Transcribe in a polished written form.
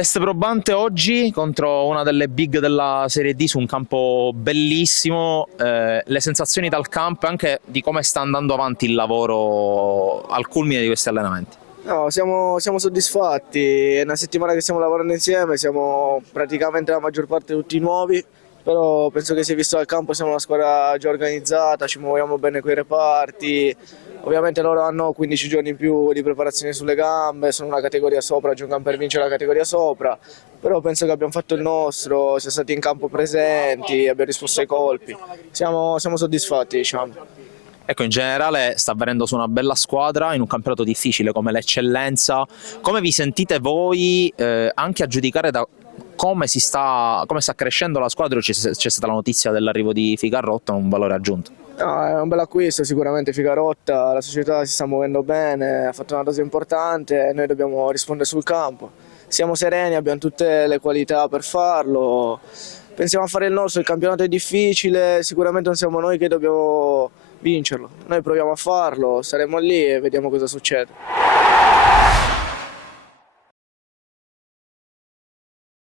Test probante oggi contro una delle big della Serie D su un campo bellissimo, le sensazioni dal campo e anche di come sta andando avanti il lavoro al culmine di questi allenamenti. No, siamo soddisfatti, è una settimana che stiamo lavorando insieme, siamo praticamente la maggior parte tutti nuovi, però penso che si è visto al campo, siamo una squadra già organizzata, ci muoviamo bene coi reparti, ovviamente loro hanno 15 giorni in più di preparazione sulle gambe, sono una categoria sopra, giocano per vincere la categoria sopra, però penso che abbiamo fatto il nostro, siamo stati in campo presenti, abbiamo risposto ai colpi, siamo soddisfatti, diciamo. Ecco, in generale sta avvenendo su una bella squadra in un campionato difficile come l'Eccellenza. Come vi sentite voi anche a giudicare da come sta crescendo la squadra? C'è stata la notizia dell'arrivo di Figarrotta, un valore aggiunto. No, è un bel acquisto sicuramente Figarotta, la società si sta muovendo bene, ha fatto una dose importante e noi dobbiamo rispondere sul campo. Siamo sereni, abbiamo tutte le qualità per farlo, pensiamo a fare il nostro, il campionato è difficile, sicuramente non siamo noi che dobbiamo vincerlo, noi proviamo a farlo, saremo lì e vediamo cosa succede.